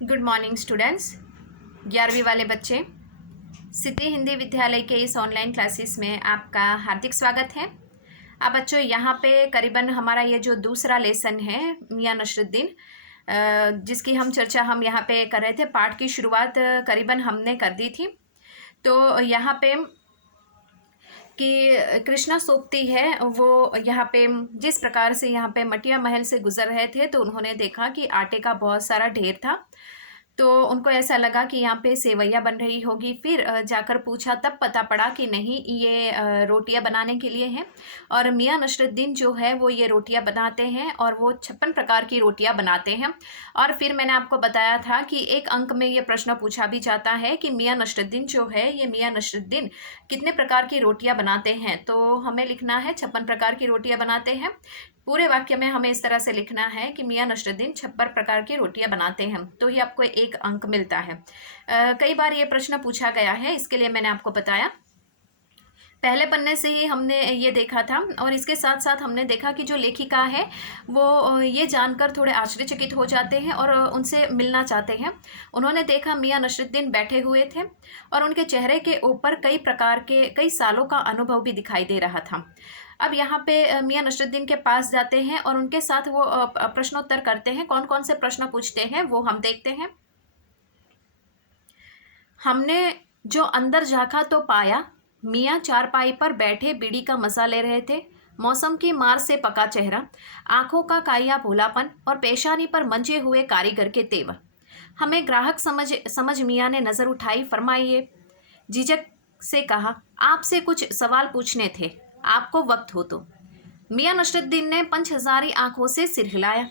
Good morning students. 11वीं वाले बच्चे, सिद्धि हिंदी विद्यालय के इस ऑनलाइन क्लासेस में आपका हार्दिक स्वागत है। अब बच्चों, यहाँ पे करीबन हमारा ये जो दूसरा लेसन है मियां नसरुद्दीन, जिसकी हम यहाँ पे कर रहे थे। पाठ की शुरुआत करीबन हमने कर दी थी। तो यहाँ पे कि कृष्णा सोबती है, वो यहाँ पे जिस प्रकार से यहाँ पे मटिया महल से गुजर रहे थे तो उन्होंने देखा कि आटे का बहुत सारा ढेर था। तो उनको ऐसा लगा कि यहाँ पे सेवैया बन रही होगी। फिर जाकर पूछा, तब पता पड़ा कि नहीं, ये रोटियां बनाने के लिए हैं। और मियां नसरुद्दीन जो है वो ये रोटियां बनाते हैं और वो 56 प्रकार की रोटियां बनाते हैं। और फिर मैंने आपको बताया था कि एक अंक में ये प्रश्न पूछा भी जाता है कि मियां नसरुद्दीन जो है, ये मियां नसरुद्दीन कितने प्रकार की रोटियां बनाते हैं। तो हमें लिखना है 56 प्रकार की रोटियां बनाते हैं। पूरे वाक्य में हमें इस तरह से लिखना है कि मियां नसरुद्दीन 56 प्रकार की रोटियां बनाते हैं, तो ही आपको एक अंक मिलता है। कई बार ये प्रश्न पूछा गया है, इसके लिए मैंने आपको बताया। पहले पन्ने से ही हमने ये देखा था और इसके साथ साथ हमने देखा कि जो लेखिका है वो ये जानकर थोड़े आश्चर्यचकित हो जाते हैं और उनसे मिलना चाहते हैं। उन्होंने देखा मियां नसरुद्दीन बैठे हुए थे और उनके चेहरे के ऊपर कई प्रकार के कई सालों का अनुभव भी दिखाई दे रहा था। अब यहाँ पे मियां नसरुद्दीन के पास जाते हैं और उनके साथ वो प्रश्नोत्तर करते हैं। कौन कौन से प्रश्न पूछते हैं वो हम देखते हैं। हमने जो अंदर झांका तो पाया, मियाँ चारपाई पर बैठे बीड़ी का मजा ले रहे थे। मौसम की मार से पका चेहरा, आंखों का काया भोलापन और पेशानी पर मंजे हुए कारीगर के तेवर। हमें ग्राहक समझ मियाँ ने नजर उठाई। फरमाइए, झिझक से कहा, आपसे कुछ सवाल पूछने थे, आपको वक्त हो तो। मियाँ नसरुद्दीन ने 5,000 आंखों से सिर हिलाया।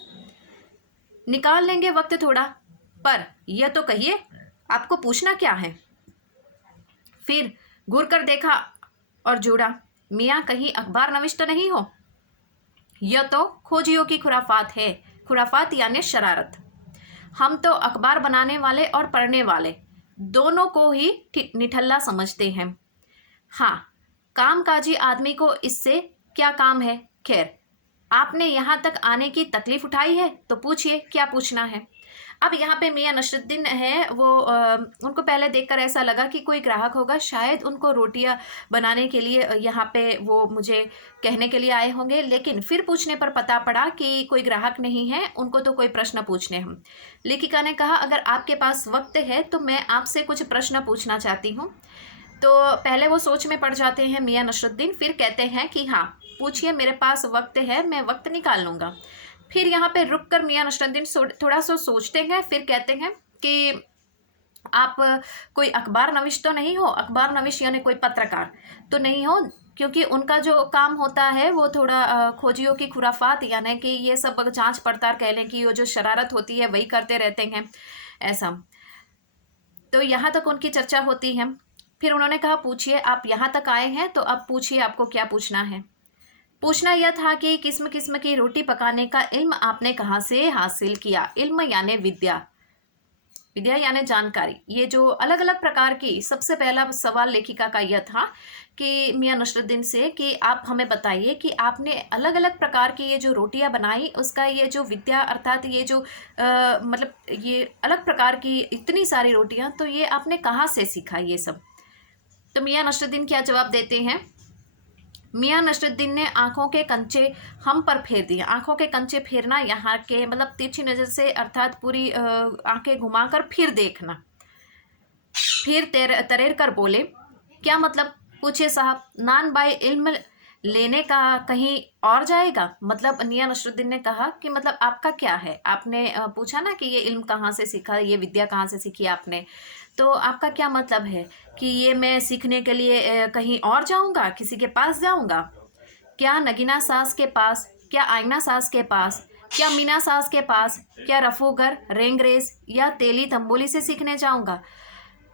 निकाल लेंगे वक्त थोड़ा, पर यह तो कहिए, आपको पूछना क्या है। फिर घूर कर देखा और जोड़ा, मियाँ कहीं अखबार नविश तो नहीं हो। यह तो खोजियों की खुराफात है, खुराफात यानी शरारत। हम तो अखबार बनाने वाले और पढ़ने वाले दोनों को ही निठल्ला समझते हैं। हाँ, कामकाजी आदमी को इससे क्या काम है। खैर, आपने यहाँ तक आने की तकलीफ उठाई है तो पूछिए, क्या पूछना है। अब यहाँ पे मियां नसरुद्दीन है, वो उनको पहले देखकर ऐसा लगा कि कोई ग्राहक होगा, शायद उनको रोटियां बनाने के लिए यहाँ पे वो मुझे कहने के लिए आए होंगे। लेकिन फिर पूछने पर पता पड़ा कि कोई ग्राहक नहीं है, उनको तो कोई प्रश्न पूछने हम। लेखिका ने कहा, अगर आपके पास वक्त है तो मैं आपसे कुछ प्रश्न पूछना चाहती हूँ। तो पहले वो सोच में पड़ जाते हैं मियां नसरुद्दीन, फिर कहते हैं कि हाँ पूछिए, मेरे पास वक्त है, मैं वक्त निकाल लूँगा। फिर यहाँ पे रुक कर मियां नसरुद्दीन थोड़ा सा सोचते हैं, फिर कहते हैं कि आप कोई अखबार नविश तो नहीं हो। अखबार नविश यानी कोई पत्रकार तो नहीं हो, क्योंकि उनका जो काम होता है वो थोड़ा खोजियों की खुराफात यानी कि ये सब जांच पड़ताल कह लें कि वो जो शरारत होती है वही करते रहते हैं, ऐसा। तो यहाँ तक उनकी चर्चा होती है। फिर उन्होंने कहा, पूछिए, आप यहाँ तक आए हैं तो अब पूछिए, आपको क्या पूछना है। पूछना यह था कि किस्म किस्म की रोटी पकाने का इल्म आपने कहाँ से हासिल किया। इल्म यानी विद्या, विद्या यानी जानकारी। ये जो अलग अलग प्रकार की, सबसे पहला सवाल लेखिका का यह था कि मियां नसरुद्दीन से कि आप हमें बताइए कि आपने अलग अलग प्रकार की ये जो रोटियां बनाई, उसका ये जो विद्या अर्थात ये जो मतलब ये अलग प्रकार की इतनी सारी रोटियां, तो ये आपने कहाँ से सीखा ये सब। तो मियां नसरुद्दीन क्या जवाब देते हैं। मियां नसरुद्दीन ने आंखों के कंचे हम पर फेर दिए। आंखों के कंचे फेरना यहाँ के मतलब तिरछी नज़र से, अर्थात पूरी आंखें घुमाकर फिर देखना। फिर तरेर कर बोले, क्या मतलब। पूछे साहब, नान बाई इल्म लेने का कहीं और जाएगा। मतलब मियां नसरुद्दीन ने कहा कि मतलब आपका क्या है। आपने पूछा ना कि ये इल्म कहाँ से सीखा, ये विद्या कहाँ से सीखी आपने, तो आपका क्या मतलब है कि ये मैं सीखने के लिए कहीं और जाऊंगा, किसी के पास जाऊंगा। क्या नगीना सास के पास, क्या आईना सास के पास, क्या मीना सास के पास, क्या रफूगर रेंगरेज या तेली तंबोली से सीखने जाऊंगा।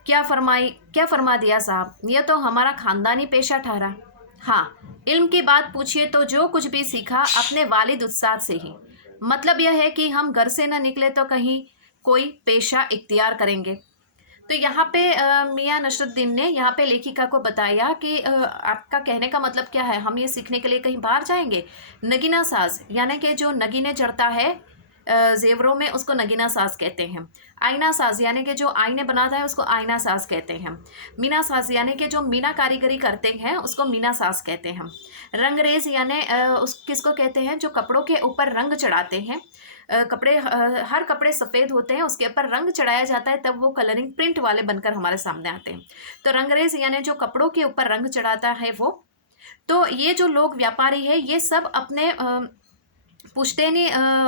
क्या फरमा दिया साहब, यह तो हमारा खानदानी पेशा ठहरा। हाँ, इल्म की बात पूछिए तो जो कुछ भी सीखा अपने वालिद उस्ताद से ही। मतलब यह है कि हम घर से न निकले तो कहीं कोई पेशा इख्तियार करेंगे। तो यहाँ पे मियां नसरुद्दीन ने यहाँ पे लेखिका को बताया कि आपका कहने का मतलब क्या है, हम ये सीखने के लिए कहीं बाहर जाएंगे। नगीना साज यानी कि जो नगीने जड़ता है, जेवरों में, उसको नगीना साज कहते हैं। आईना साज यानी कि जो आईने बनाता है उसको आईना साज कहते हैं। मीना साज यानी कि जो मीना कारीगरी करते हैं उसको मीना साज कहते हैं। रंगरेज यानी उस किसको कहते हैं, जो कपड़ों के ऊपर रंग चढ़ाते हैं। कपड़े हर कपड़े सफ़ेद होते हैं, उसके ऊपर रंग चढ़ाया जाता है, तब वो कलरिंग प्रिंट वाले बनकर हमारे सामने आते हैं। तो रंगरेज यानी जो कपड़ों के ऊपर रंग चढ़ाता है वो। तो ये जो लोग व्यापारी है ये सब अपने पुश्तैनी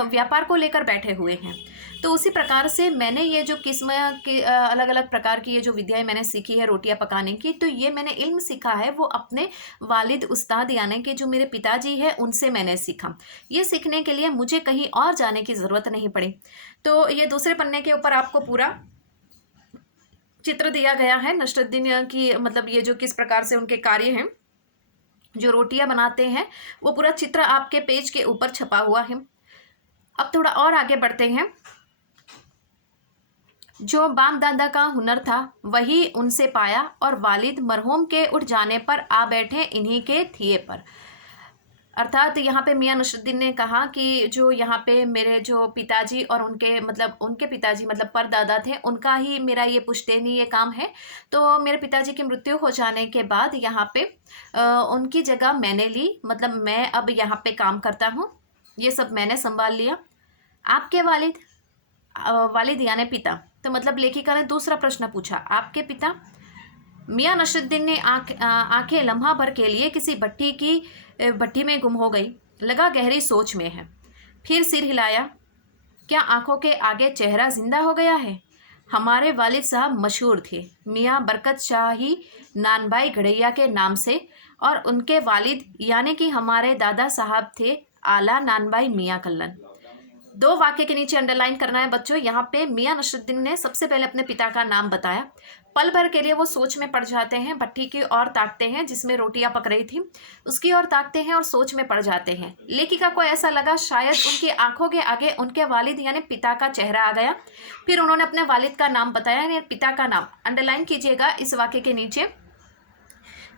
व्यापार को लेकर बैठे हुए हैं। तो उसी प्रकार से मैंने ये जो किस्म के अलग अलग प्रकार की ये जो विद्याएं मैंने सीखी है रोटियां पकाने की, तो ये मैंने इल्म सीखा है वो अपने वालिद उस्ताद यानी कि जो मेरे पिताजी हैं उनसे मैंने सीखा। ये सीखने के लिए मुझे कहीं और जाने की ज़रूरत नहीं पड़ी। तो ये दूसरे पन्ने के ऊपर आपको पूरा चित्र दिया गया है नसरुद्दीन की, मतलब ये जो किस प्रकार से उनके कार्य हैं, जो रोटियां बनाते हैं, वो पूरा चित्र आपके पेज के ऊपर छपा हुआ है। अब थोड़ा और आगे बढ़ते हैं। जो बाप दादा का हुनर था वही उनसे पाया और वालिद मरहूम के उठ जाने पर आ बैठे इन्हीं के थिए पर। अर्थात यहाँ पे मियाँ नसरुद्दीन ने कहा कि जो यहाँ पे मेरे जो पिताजी और उनके पिताजी मतलब परदादा थे, उनका ही मेरा ये पुश्तैनी ये काम है। तो मेरे पिताजी की मृत्यु हो जाने के बाद यहाँ पे उनकी जगह मैंने ली, मतलब मैं अब यहाँ पे काम करता हूँ, ये सब मैंने संभाल लिया। आपके वालिद यानी पिता, तो मतलब लेखिका ने दूसरा प्रश्न पूछा, आपके पिता? मियाँ नसरुद्दीन ने आंखें लम्हा भर के लिए किसी भट्टी में गुम हो गई, लगा गहरी सोच में है। फिर सिर हिलाया, क्या आंखों के आगे चेहरा जिंदा हो गया है? हमारे वालिद साहब मशहूर थे मियाँ बरकत शाही नानभाई घड़ैया के नाम से, और उनके वालिद यानी कि हमारे दादा साहब थे आला नानभाई मियाँ कल्लन। दो वाक्य के नीचे अंडरलाइन करना है बच्चों। यहाँ पे मियाँ नसरुद्दीन ने सबसे पहले अपने पिता का नाम बताया। पल भर के लिए वो सोच में पड़ जाते हैं, भट्टी की ओर ताकते हैं जिसमें रोटियां पक रही थी, उसकी ओर ताकते हैं और सोच में पड़ जाते हैं। लेखिका को ऐसा लगा शायद उनकी आंखों के आगे उनके वालिद यानी पिता का चेहरा आ गया। फिर उन्होंने अपने वालिद का नाम बताया यानी पिता का नाम। अंडरलाइन कीजिएगा इस वाक्य के नीचे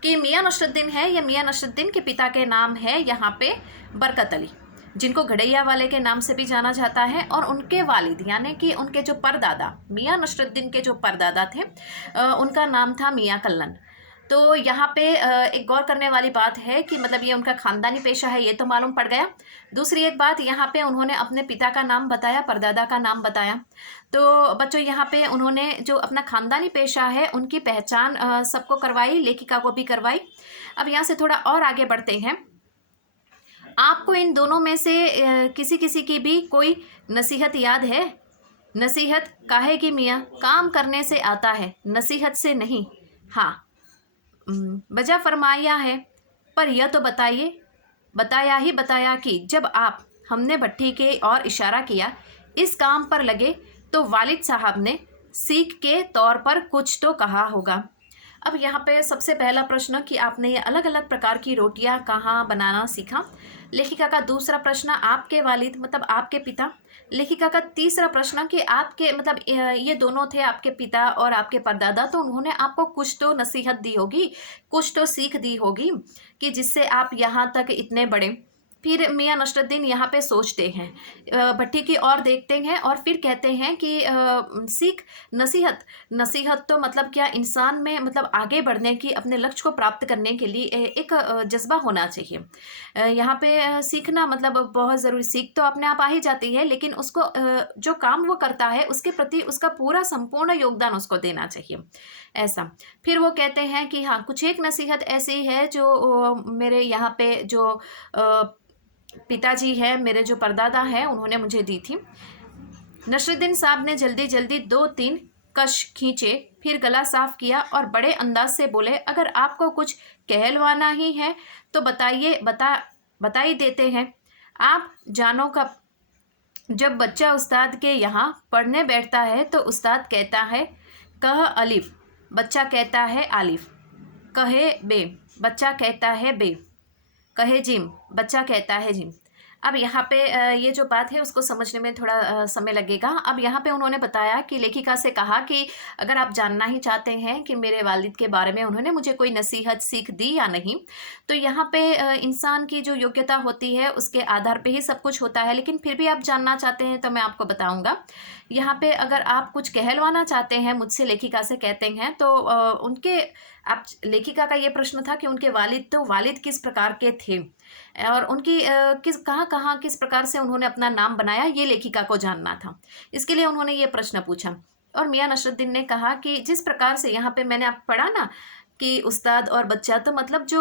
कि मियाँ नसरुद्दीन है, या मियाँ नसरुद्दीन के पिता के नाम है यहाँ पे बरकत अली, जिनको घड़ैया वाले के नाम से भी जाना जाता है, और उनके वालिद यानी कि उनके जो परदादा मियाँ नसरुद्दीन के जो परदादा थे उनका नाम था मियाँ कल्लन। तो यहाँ पे एक गौर करने वाली बात है कि मतलब ये उनका खानदानी पेशा है, ये तो मालूम पड़ गया। दूसरी एक बात, यहाँ पे उन्होंने अपने पिता का नाम बताया, परदादा का नाम बताया। तो बच्चों यहाँ पे उन्होंने जो अपना खानदानी पेशा है उनकी पहचान सबको करवाई, लेखिका को भी करवाई। अब यहाँ से थोड़ा और आगे बढ़ते हैं। आपको इन दोनों में से किसी किसी की भी कोई नसीहत याद है? नसीहत काहे की मियाँ? काम करने से आता है, नसीहत से नहीं। हाँ, वजह फरमाया है, पर यह तो बताया कि जब आप हमने भट्टी के और इशारा किया इस काम पर लगे तो वालिद साहब ने सीख के तौर पर कुछ तो कहा होगा। अब यहाँ पे सबसे पहला प्रश्न कि आपने ये अलग अलग प्रकार की रोटियां कहाँ बनाना सीखा। लेखिका का दूसरा प्रश्न, आपके वालिद मतलब आपके पिता। लेखिका का तीसरा प्रश्न कि आपके मतलब ये दोनों थे आपके पिता और आपके परदादा, तो उन्होंने आपको कुछ तो नसीहत दी होगी, कुछ तो सीख दी होगी कि जिससे आप यहाँ तक इतने बड़े। फिर मियाँ नसरुद्दीन यहाँ पे सोचते हैं, भट्टी की ओर देखते हैं और फिर कहते हैं कि सीख नसीहत तो मतलब क्या, इंसान में मतलब आगे बढ़ने की, अपने लक्ष्य को प्राप्त करने के लिए एक जज्बा होना चाहिए। यहाँ पे सीखना मतलब बहुत ज़रूरी। सीख तो अपने आप आ ही जाती है, लेकिन उसको जो काम वो करता है उसके प्रति उसका पूरा संपूर्ण योगदान उसको देना चाहिए, ऐसा। फिर वो कहते हैं कि हाँ, कुछ एक नसीहत ऐसी है जो मेरे यहाँ पे जो पिताजी है, मेरे जो परदादा हैं, उन्होंने मुझे दी थी। नसरुद्दीन साहब ने जल्दी जल्दी 2-3 कश खींचे, फिर गला साफ किया और बड़े अंदाज से बोले, अगर आपको कुछ कहलवाना ही है तो बता ही देते हैं। आप जानो कब, जब बच्चा उस्ताद के यहाँ पढ़ने बैठता है तो उस्ताद कहता है कह अलिफ, बच्चा कहता है आलिफ। कहे बे, बच्चा कहता है बे। कहे जिम, बच्चा कहता है जिम। अब यहाँ पे ये जो बात है उसको समझने में थोड़ा समय लगेगा। अब यहाँ पे उन्होंने बताया कि लेखिका से कहा कि अगर आप जानना ही चाहते हैं कि मेरे वालिद के बारे में उन्होंने मुझे कोई नसीहत सीख दी या नहीं, तो यहाँ पे इंसान की जो योग्यता होती है उसके आधार पे ही सब कुछ होता है, लेकिन फिर भी आप जानना चाहते हैं तो मैं आपको बताऊंगा। यहाँ पे अगर आप कुछ कहलवाना चाहते हैं मुझसे, लेखिका से कहते हैं, तो उनके आप लेखिका का ये प्रश्न था कि उनके वालिद किस प्रकार के थे और उनकी किस कहाँ कहाँ किस प्रकार से उन्होंने अपना नाम बनाया, ये लेखिका को जानना था। इसके लिए उन्होंने ये प्रश्न पूछा और मियां नसरुद्दीन ने कहा कि जिस प्रकार से यहाँ पे मैंने आप पढ़ा ना कि उस्ताद और बच्चा, तो मतलब जो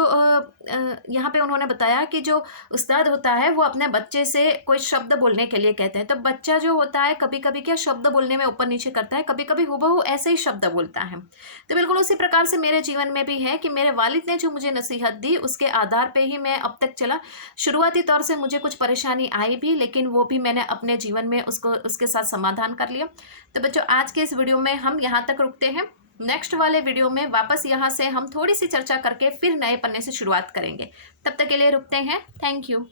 यहाँ पे उन्होंने बताया कि जो उस्ताद होता है वो अपने बच्चे से कोई शब्द बोलने के लिए कहते हैं, तो बच्चा जो होता है कभी कभी क्या शब्द बोलने में ऊपर नीचे करता है, कभी कभी हुबहू ऐसे ही शब्द बोलता है। तो बिल्कुल उसी प्रकार से मेरे जीवन में भी है कि मेरे वालिद ने जो मुझे नसीहत दी उसके आधार पे ही मैं अब तक चला। शुरुआती तौर से मुझे कुछ परेशानी आई भी, लेकिन वो भी मैंने अपने जीवन में उसके साथ समाधान कर लिया। तो बच्चों, आज के इस वीडियो में हम यहाँ तक रुकते हैं। नेक्स्ट वाले वीडियो में वापस यहाँ से हम थोड़ी सी चर्चा करके फिर नए पन्ने से शुरुआत करेंगे। तब तक के लिए रुकते हैं। Thank you.